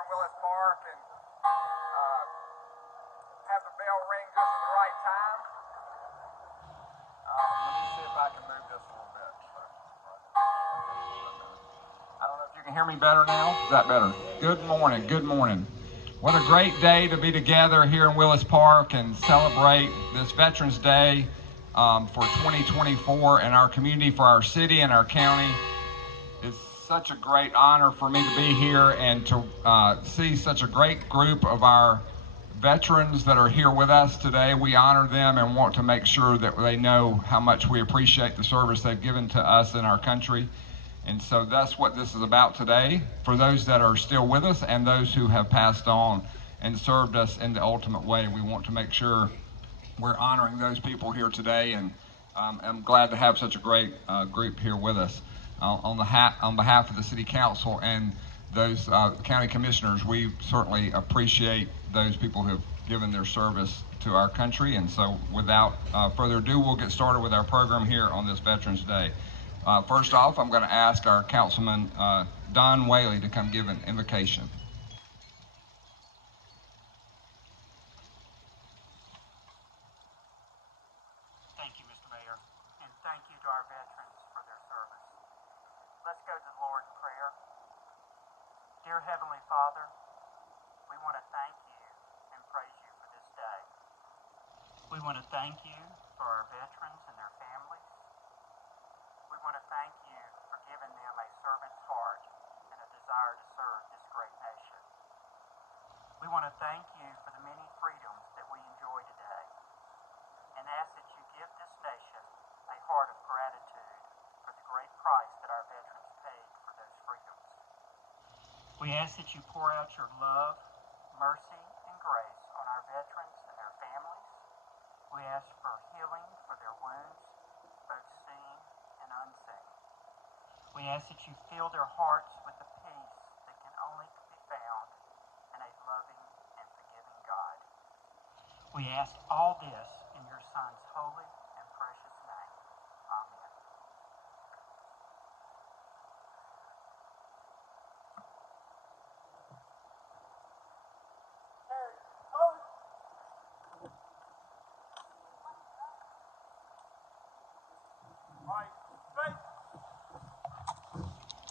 here in Willis Park and have the bell ring just at the right time. Let me see if I can move this a little bit. I don't know if you can hear me better now. Is that better? Good morning. Good morning. What a great day to be together here in Willis Park and celebrate this Veterans Day for 2024 in our community, for our city and our county. It's such a great honor for me to be here and to see such a great group of our veterans that are here with us today. We honor them and want to make sure that they know how much we appreciate the service they've given to us in our country. And so that's what this is about today, for those that are still with us and those who have passed on and served us in the ultimate way. We want to make sure we're honoring those people here today, and I'm glad to have such a great group here with us. On behalf of the City Council and those county commissioners, we certainly appreciate those people who have given their service to our country. And so without further ado, we'll get started with our program here on this Veterans Day. First off, I'm going to ask our Councilman Don Whaley to come give an invocation. Thank you, Mr. Mayor, and thank you to our veterans for their service. Let's go to the Lord in prayer. Dear Heavenly Father, we want to thank you and praise you for this day. We want to thank you for our veterans and their families. We want to thank you for giving them a servant's heart and a desire to serve this great nation. We want to thank you for the many freedoms that we enjoy today and ask that you give this nation a heart of gratitude for the great price that our veterans paid for those freedoms. We ask that you pour out your love, mercy, and grace on our veterans and their families. We ask for healing for their wounds, both seen and unseen. We ask that you fill their hearts with the peace that can only be found in a loving and forgiving God. We ask all this in your Son's holy and precious name. Amen. Right, straight,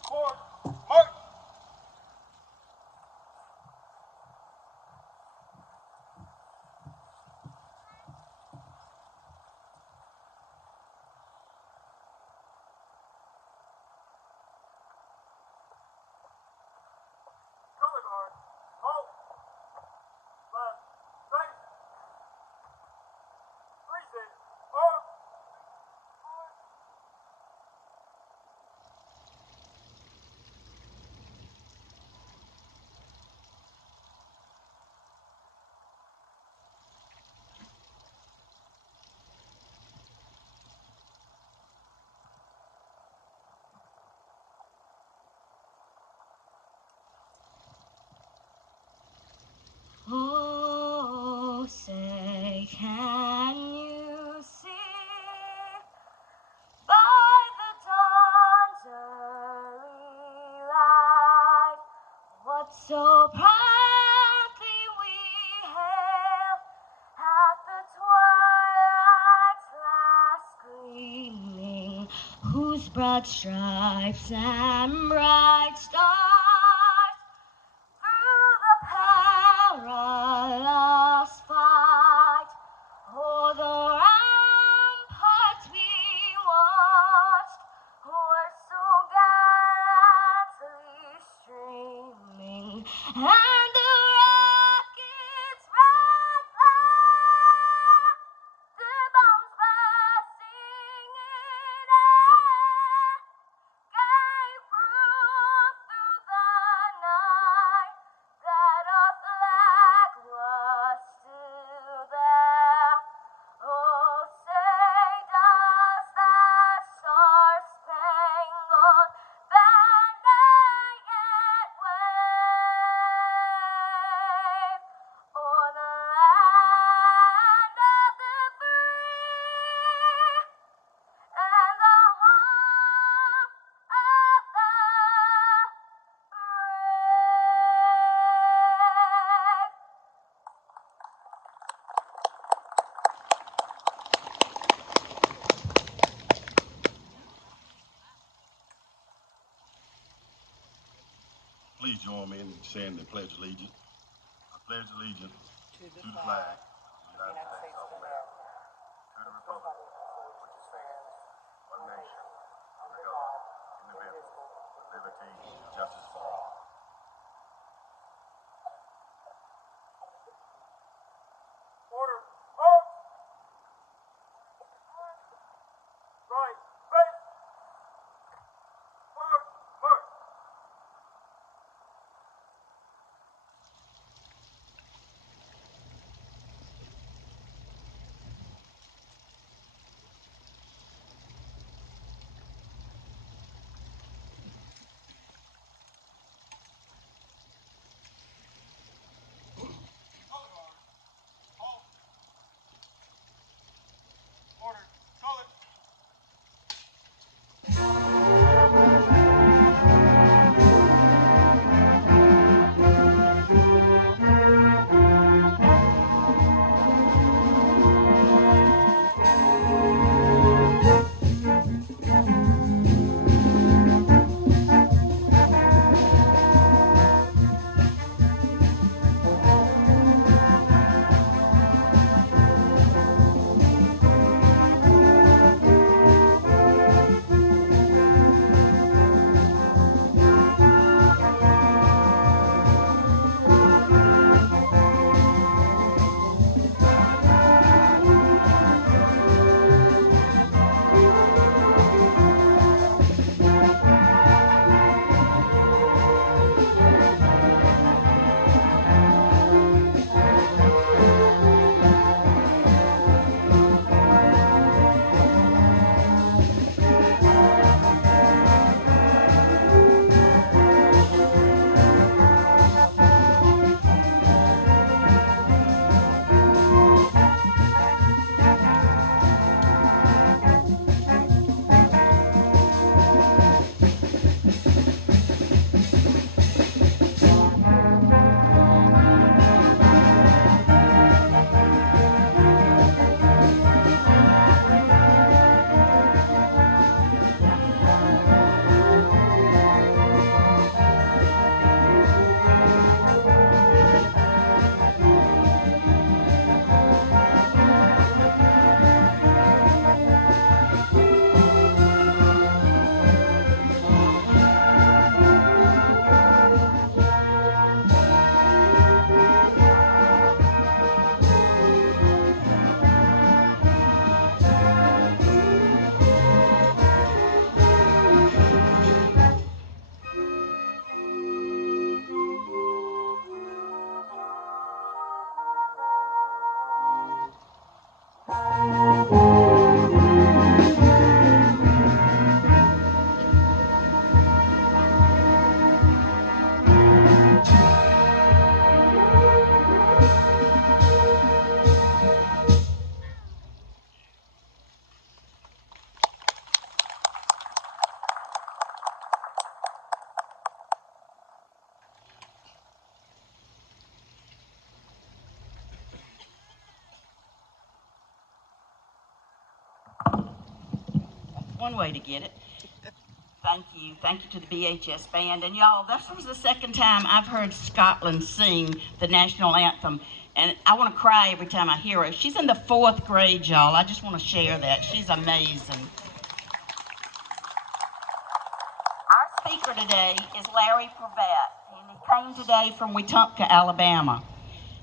forward, march. Color guard, halt, left, straight, reset, forward. Oh, say, can you see by the dawn's early light what so proudly we hailed at the twilight's last gleaming, whose broad stripes and bright stars through the perilous fight o'er the ramparts we watched were so gallantly streaming, and the rocket's red glare, the bombs bursting in air, gave proof through Please join me in saying the Pledge of Allegiance. I pledge allegiance to the flag of the United States of America, to the republic which stands one nation, under God, indivisible, with liberty and justice for all. Order, march! Right, face! March, march! Order, call it. One way to get it. Thank you. Thank you to the BHS Band. And y'all, this was the second time I've heard Scotland sing the National Anthem. And I want to cry every time I hear her. She's in the 4th grade, y'all. I just want to share that. She's amazing. Our speaker today is Larry Prevatte. And he came today from Wetumpka, Alabama.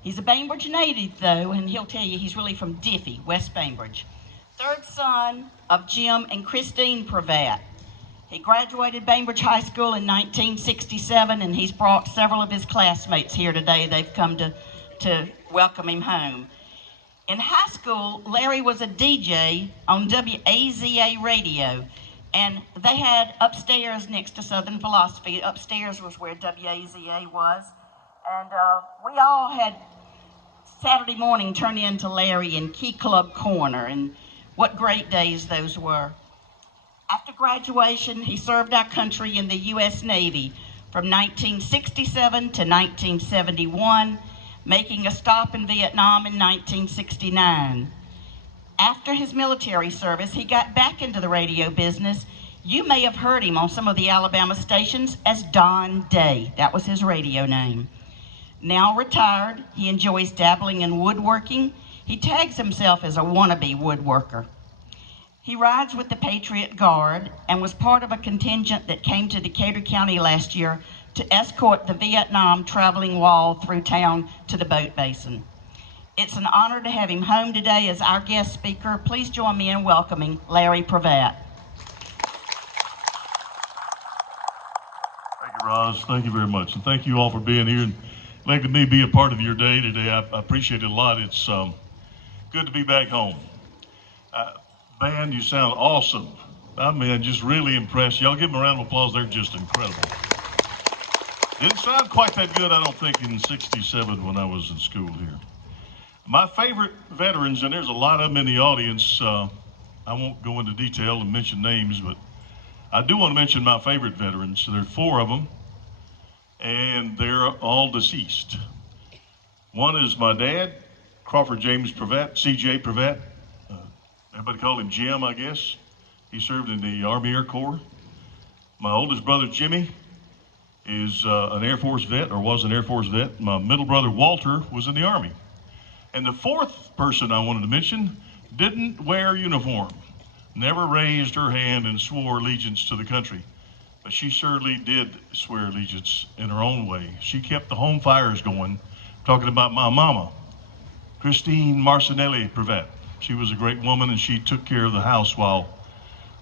He's a Bainbridge native, though, and he'll tell you he's really from Diffie, West Bainbridge. 3rd son of Jim and Christine Prevatte. He graduated Bainbridge High School in 1967, and he's brought several of his classmates here today. They've come to welcome him home. In high school, Larry was a DJ on WAZA radio, and they had upstairs next to Southern Philosophy. Upstairs was where WAZA was, and we all had Saturday morning turn into Larry in Key Club Corner, and what great days those were. After graduation, he served our country in the U.S. Navy from 1967 to 1971, making a stop in Vietnam in 1969. After his military service, he got back into the radio business, You may have heard him on some of the Alabama stations as Don Day. That was his radio name. Now retired, he enjoys dabbling in woodworking. He tags himself as a wannabe woodworker. He rides with the Patriot Guard and was part of a contingent that came to Decatur County last year to escort the Vietnam traveling wall through town to the boat basin. It's an honor to have him home today as our guest speaker. Please join me in welcoming Larry Prevatte. Thank you, Roz. Thank you very much. And thank you all for being here and letting me be a part of your day today. I appreciate it a lot. It's good to be back home. Band, you sound awesome. I mean, I'm just really impressed. Y'all give them a round of applause. They're just incredible. Didn't sound quite that good, I don't think, in '67 when I was in school here. My favorite veterans, and there's a lot of them in the audience, I won't go into detail and mention names, but I do want to mention my favorite veterans. There are 4 of them, and they're all deceased. One is my dad, Crawford James Prevatte, C.J. Prevatte. Everybody called him Jim, I guess. He served in the Army Air Corps. My oldest brother, Jimmy, is an Air Force vet, or was an Air Force vet. My middle brother, Walter, was in the Army. And the 4th person I wanted to mention didn't wear uniform, never raised her hand and swore allegiance to the country. But she certainly did swear allegiance in her own way. She kept the home fires going. Talking about my mama, Christine Marcinelli Prevatte. She was a great woman, and she took care of the house while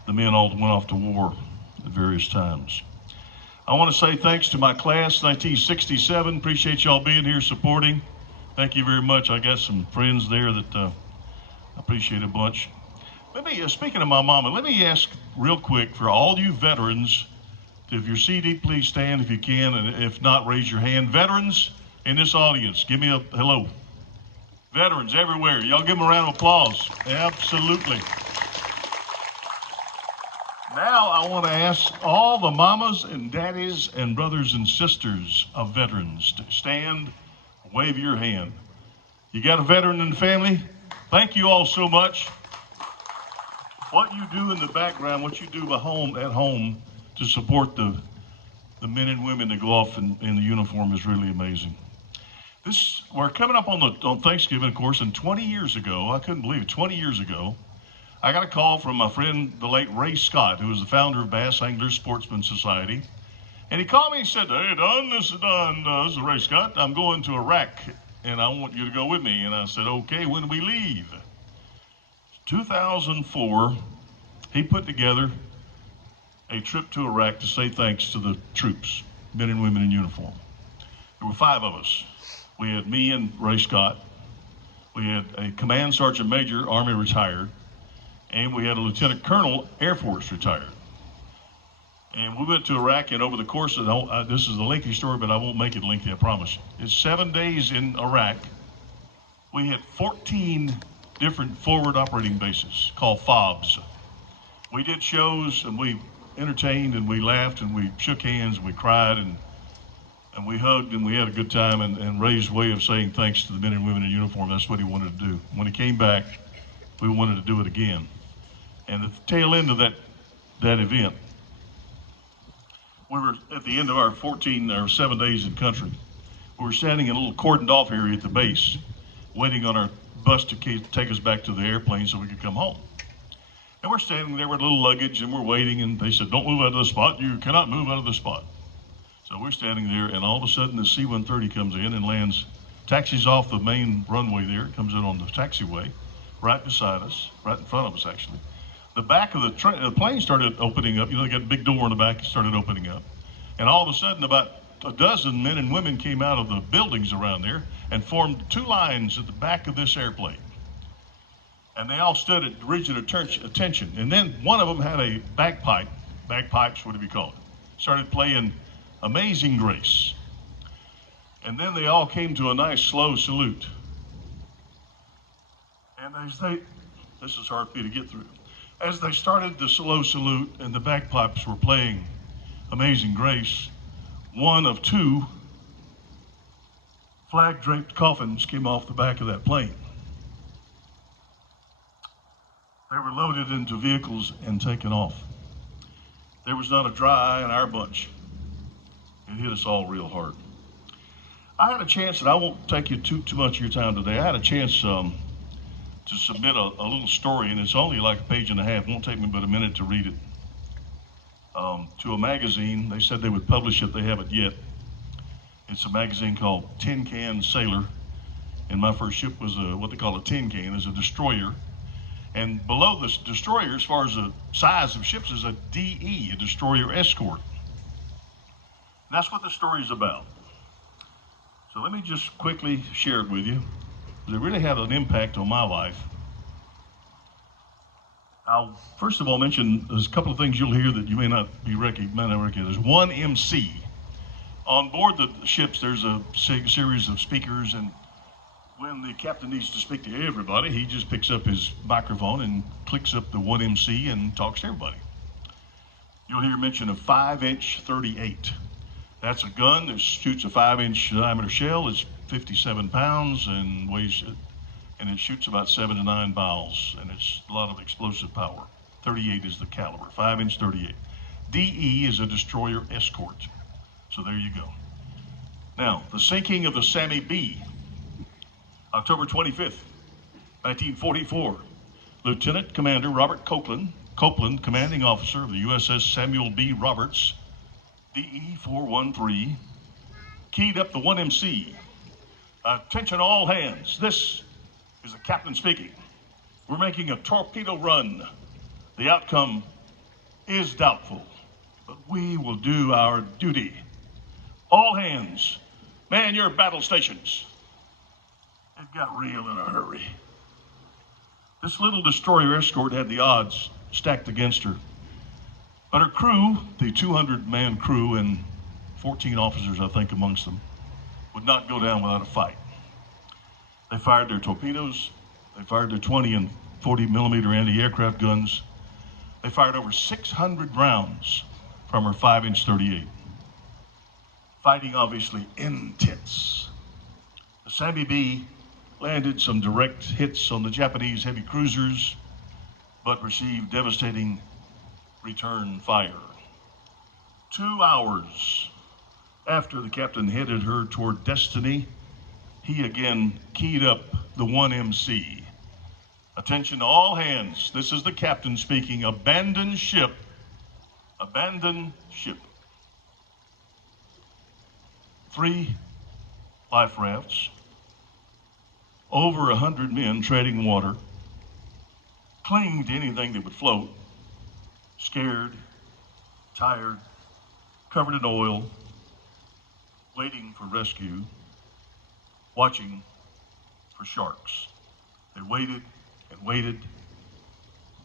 the men all went off to war at various times. I want to say thanks to my class, 1967. Appreciate y'all being here supporting. Thank you very much. I got some friends there that I appreciate a bunch. Let me, speaking of my mama, let me ask real quick for all you veterans, if you're seated, please stand if you can, and if not, raise your hand. Veterans in this audience, give me a hello. Veterans everywhere. Y'all give them a round of applause. Absolutely. Now I want to ask all the mamas and daddies and brothers and sisters of veterans to stand, wave your hand. You got a veteran in the family? Thank you all so much. What you do in the background, what you do at home to support the men and women that go off in the uniform is really amazing. We're coming up on Thanksgiving, of course, and 20 years ago, I couldn't believe it, 20 years ago, I got a call from my friend, the late Ray Scott, who was the founder of Bass Anglers Sportsman Society. And he called me and said, "Hey, Don, this is Ray Scott. I'm going to Iraq, and I want you to go with me." And I said, "Okay, when do we leave?" 2004, he put together a trip to Iraq to say thanks to the troops, men and women in uniform. There were 5 of us. We had me and Ray Scott. We had a Command Sergeant Major, Army retired, and we had a Lieutenant Colonel, Air Force retired. And we went to Iraq, and over the course of this is a lengthy story, but I won't make it lengthy, I promise. It's 7 days in Iraq. We had 14 different forward operating bases called FOBs. We did shows, and we entertained, and we laughed, and we shook hands, and we cried, and we hugged, and we had a good time, and Ray's way of saying thanks to the men and women in uniform, that's what he wanted to do. When he came back, we wanted to do it again. And at the tail end of that event, we were at the end of our 7 days in country. We were standing in a little cordoned off area at the base, waiting on our bus to take us back to the airplane so we could come home. And we're standing there with a little luggage, and we're waiting, and they said, "Don't move out of the spot. You cannot move out of the spot." So we're standing there, and all of a sudden the C-130 comes in and lands, taxis off the main runway there, comes in on the taxiway, right beside us, right in front of us actually. The back of the plane started opening up. You know, they got a big door in the back, it started opening up. And all of a sudden about a dozen men and women came out of the buildings around there and formed 2 lines at the back of this airplane. And they all stood at rigid attention. And then one of them had a bagpipes, what do we call it? Started playing Amazing Grace. And then they all came to a nice slow salute. And this is hard for you to get through. As they started the slow salute and the bagpipes were playing Amazing Grace, one of 2 flag-draped coffins came off the back of that plane. They were loaded into vehicles and taken off. There was not a dry in our bunch. It hit us all real hard. I had a chance, and I won't take you too much of your time today. I had a chance to submit a little story, and it's only like a page and a half. It won't take me but a minute to read it. To a magazine. They said they would publish it. They haven't yet. It's a magazine called Tin Can Sailor. And my first ship was what they call a tin can, is a destroyer. And below this destroyer, as far as the size of ships, is a DE, a destroyer escort. And that's what the story is about. So let me just quickly share it with you, because it really had an impact on my life. I'll first of all mention there's a couple of things you'll hear that you may not recognize. There's one MC. On board the ships, there's a series of speakers, and when the captain needs to speak to everybody, he just picks up his microphone and clicks up the one MC and talks to everybody. You'll hear mention of 5-inch 38. That's a gun that shoots a 5-inch diameter shell. It's 57 pounds and weighs, and it shoots about 7 to 9 miles, and it's a lot of explosive power. 38 is the caliber, 5-inch 38. DE is a destroyer escort. So there you go. Now, the sinking of the Sammy B, October 25th, 1944. Lieutenant Commander Robert Copeland, commanding officer of the USS Samuel B. Roberts, DE 413, keyed up the 1MC. Attention all hands, this is the captain speaking. We're making a torpedo run. The outcome is doubtful, but we will do our duty. All hands, man your battle stations. It got real in a hurry. This little destroyer escort had the odds stacked against her. But her crew, the 200-man crew and 14 officers, I think, amongst them, would not go down without a fight. They fired their torpedoes. They fired their 20 and 40 millimeter anti-aircraft guns. They fired over 600 rounds from her 5-inch 38. Fighting obviously intense. The Sammy B landed some direct hits on the Japanese heavy cruisers, but received devastating return fire. 2 hours after the captain headed her toward destiny, he again keyed up the 1MC. Attention all hands, this is the captain speaking. Abandon ship, abandon ship. 3 life rafts, over 100 men treading water, clinging to anything that would float, scared, tired, covered in oil, waiting for rescue, watching for sharks. They waited and waited.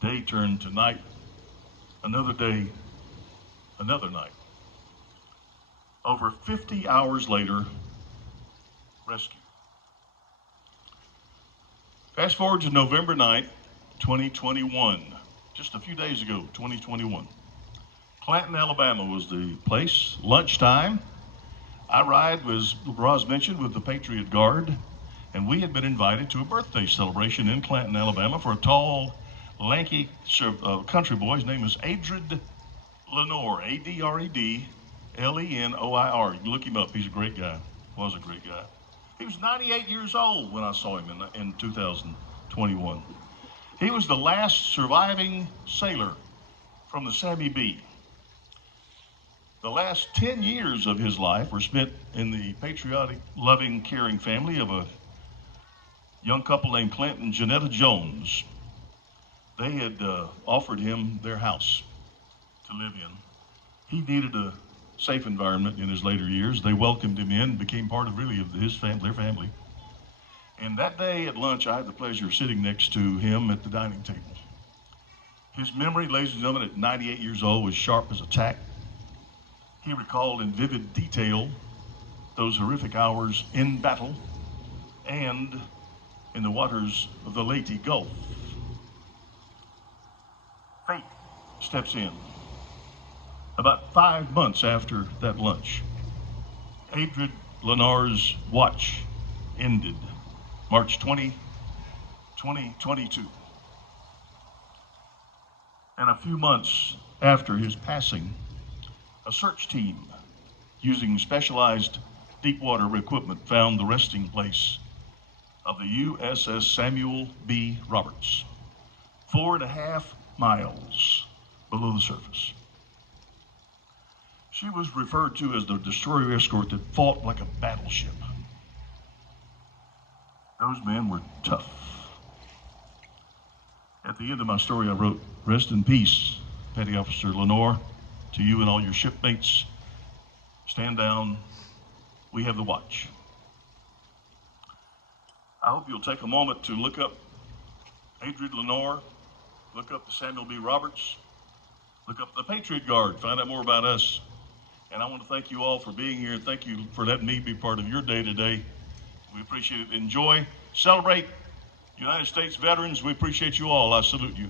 Day turned to night, another day, another night. Over 50 hours later, rescue. Fast forward to November 9th, 2021. Just a few days ago, 2021. Clanton, Alabama was the place. Lunchtime. I ride, as Roz mentioned, with the Patriot Guard, and we had been invited to a birthday celebration in Clanton, Alabama for a tall, lanky country boy. His name is Adred Lenoir, A-D-R-E-D Lenoir. You can look him up. He's a great guy. Was a great guy. He was 98 years old when I saw him in 2021. He was the last surviving sailor from the Sammy B. The last 10 years of his life were spent in the patriotic, loving, caring family of a young couple named Clint and Janetta Jones. They had offered him their house to live in. He needed a safe environment in his later years. They welcomed him in, became part of really of his family, their family. And that day at lunch, I had the pleasure of sitting next to him at the dining table. His memory, ladies and gentlemen, at 98 years old, was sharp as a tack. He recalled in vivid detail those horrific hours in battle and in the waters of the Leyte Gulf. Fate steps in. About 5 months after that lunch, Adred Lenoir's watch ended, March 20, 2022. And a few months after his passing, a search team using specialized deep water equipment found the resting place of the USS Samuel B. Roberts, 4.5 miles below the surface. She was referred to as the destroyer escort that fought like a battleship. Those men were tough. At the end of my story, I wrote, "Rest in peace, Petty Officer Lenore, to you and all your shipmates. Stand down, we have the watch." I hope you'll take a moment to look up Adrian Lenore, look up the Samuel B. Roberts, look up the Patriot Guard, find out more about us. And I want to thank you all for being here. Thank you for letting me be part of your day today. We appreciate it. Enjoy, celebrate United States veterans. We appreciate you all. I salute you.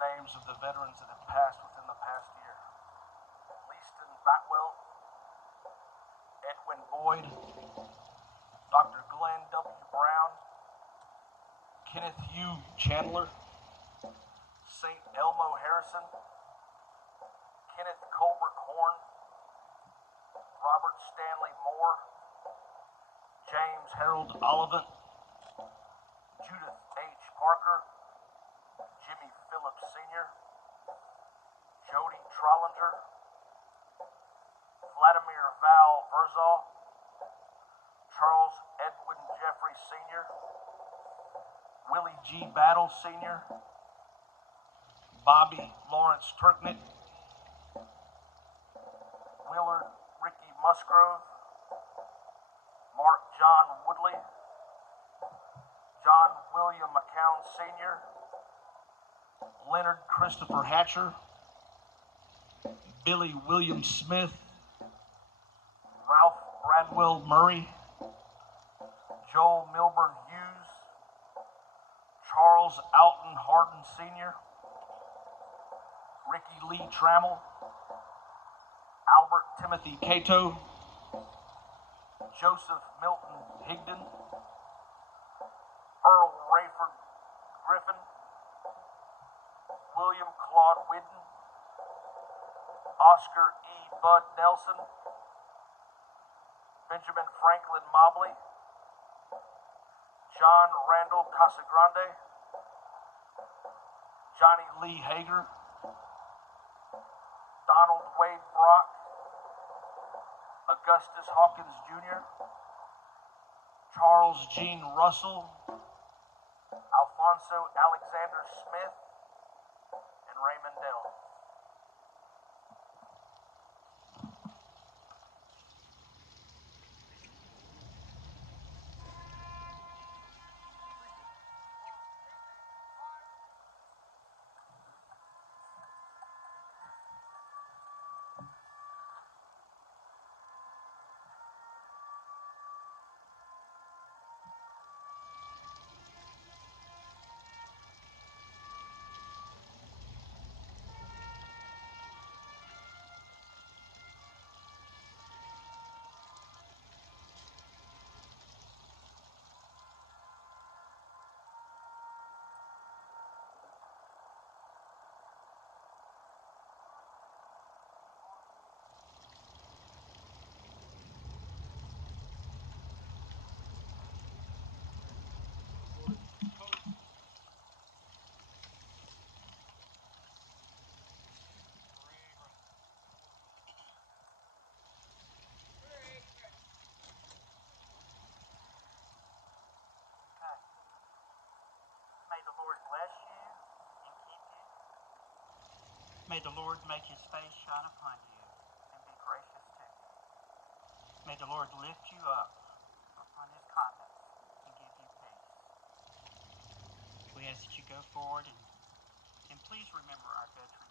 names of the veterans that have passed within the past year. Leaston Batwell, Edwin Boyd, Dr. Glenn W. Brown, Kenneth Hugh Chandler, St. Elmo Harrison, Kenneth Colbert Horn, Robert Stanley Moore, James Harold Oliphant, Judith H. Parker, Jimmy Phillips Sr., Jody Trollinger, Vladimir Val Verzal, Charles Edwin Jeffrey Sr., Willie G. Battle Sr., Bobby Lawrence Turknick, Willard Ricky Musgrove, Mark John Woodley, John William McCown Sr., Leonard Christopher Hatcher, Billy William Smith, Ralph Bradwell Murray, Joel Milburn Hughes, Charles Alton Harden Sr., Ricky Lee Trammell, Albert Timothy Cato, Joseph Milton Higdon, Earl Rayford Griffin, William Claude Whidden, Oscar E. Bud Nelson, Benjamin Franklin Mobley, John Randall Casagrande, Johnny Lee Hager, Donald Wade Brock, Augustus Hawkins Jr., Charles Gene Russell, Alfonso Alexander Smith, and Raymond Dell. May the Lord bless you and keep you. May the Lord make his face shine upon you and be gracious to you. May the Lord lift you up upon his countenance and give you peace. We ask that you go forward and please remember our veterans.